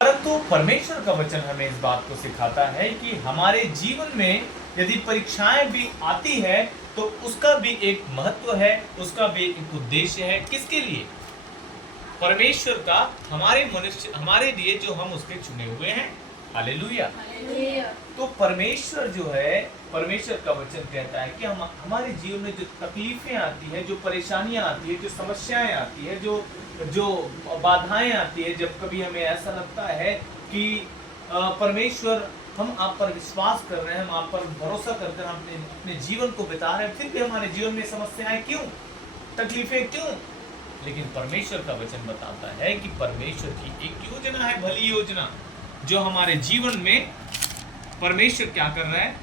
परंतु परमेश्वर का वचन हमें इस बात को सिखाता है कि हमारे जीवन में यदि परीक्षाएं भी आती है तो उसका भी एक महत्व है, उसका भी एक उद्देश्य है। किसके लिए? परमेश्वर का हमारे लिए जो हम उसके चुने हुए हैं। हालेलुया। तो परमेश्वर जो है, परमेश्वर का वचन कहता है कि हमारे जीवन में जो तकलीफें आती है, जो परेशानियां आती है, जो समस्याएं आती है, जो बाधाएं आती है, जब कभी हमें ऐसा लगता है कि परमेश्वर हम आप पर विश्वास कर रहे हैं, हम आप पर भरोसा करते हैं, हम अपने जीवन को बिता रहे हैं, फिर भी हमारे जीवन में समस्याएं क्यों, तकलीफें क्यों? लेकिन परमेश्वर का वचन बताता है कि परमेश्वर की एक योजना है, भली योजना, जो हमारे जीवन में परमेश्वर क्या कर रहा है,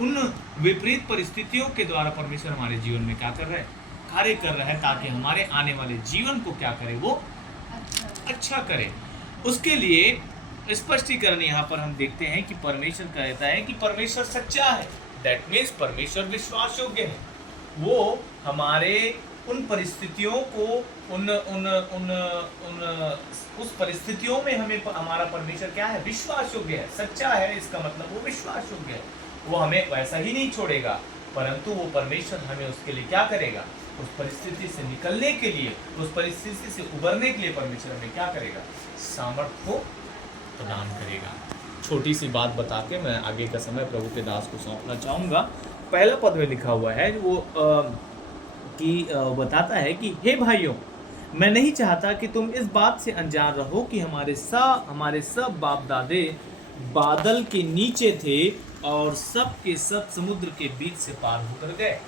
उन विपरीत परिस्थितियों के द्वारा परमेश्वर हमारे जीवन में क्या कर रहा है, कार्य कर रहा है, ताकि हमारे आने वाले जीवन को क्या करे, वो अच्छा करे। उसके लिए स्पष्टीकरण यहाँ पर हम देखते हैं कि परमेश्वर कहता है कि परमेश्वर सच्चा है। दैट मीन्स परमेश्वर विश्वास योग्य है। वो हमारे उन परिस्थितियों को उस परिस्थितियों में हमारा परमेश्वर क्या है, विश्वास योग्य है, सच्चा है। इसका मतलब वो विश्वास योग्य है, वो हमें वैसा ही नहीं छोड़ेगा, परंतु वो परमेश्वर हमें उसके लिए क्या करेगा, उस परिस्थिति से निकलने के लिए, उस परिस्थिति से उबरने के लिए परमेश्वर हमें क्या करेगा, सामर्थ्य को प्रदान करेगा। छोटी सी बात बता के मैं आगे का समय प्रभु के दास को सौंपना चाहूँगा। पहला पद में लिखा हुआ है वो बताता है कि हे भाइयों, मैं नहीं चाहता कि तुम इस बात से अनजान रहो कि हमारे सब बाप दादे बादल के नीचे थे और सब के सब समुद्र के बीच से पार होकर गए।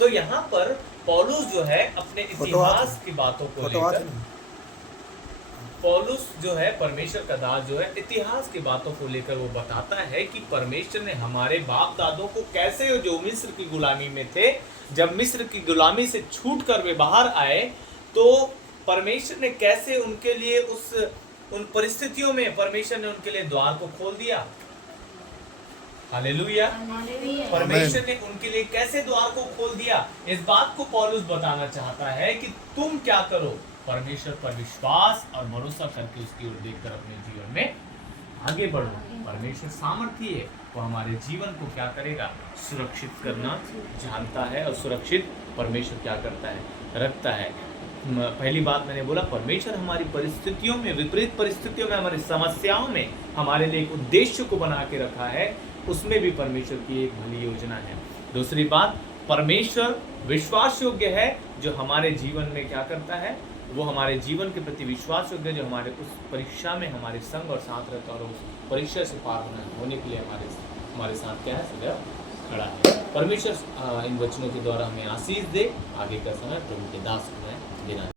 तो यहाँ पर पौलुस जो है अपने इतिहास की बातों को लेकर, पौलुस जो है परमेश्वर का दास जो है इतिहास की बातों को लेकर वो बताता है कि परमेश्वर ने हमारे बाप दादों को कैसे, जो मिस्र की गुलामी में थे, जब मिस्र की गुलामी से छूटकर वे बाहर आए, तो परमेश्वर ने कैसे उनके लिए उन परिस्थितियों में परमेश्वर ने उनके लिए द्वार को खोल दिया। हालेलुया। परमेश्वर ने उनके लिए कैसे द्वार को खोल दिया, इस बात को पौलुस बताना चाहता है कि तुम क्या करो, परमेश्वर पर विश्वास और भरोसा करके उसकी ओर देखकर अपने जीवन में आगे बढ़ो। परमेश्वर सामर्थी है, वो हमारे जीवन को क्या करेगा, सुरक्षित करना जानता है, और सुरक्षित परमेश्वर क्या करता है, रखता है। पहली बात मैंने बोला, परमेश्वर हमारी परिस्थितियों में, विपरीत परिस्थितियों में, हमारी समस्याओं में हमारे लिए एक उद्देश्य को बना के रखा है, उसमें भी परमेश्वर की एक भली योजना है। दूसरी बात, परमेश्वर विश्वास योग्य है, जो हमारे जीवन में क्या करता है, वो हमारे जीवन के प्रति विश्वास योग्य, जो हमारे उस परीक्षा में हमारे संग और साथ रहता है, और उस परीक्षा से पार होने के लिए हमारे साथ क्या है, सदैव खड़ा है। परमेश्वर इन वचनों के द्वारा हमें आशीष दे। आगे का समय प्रभु के दास को मैं देना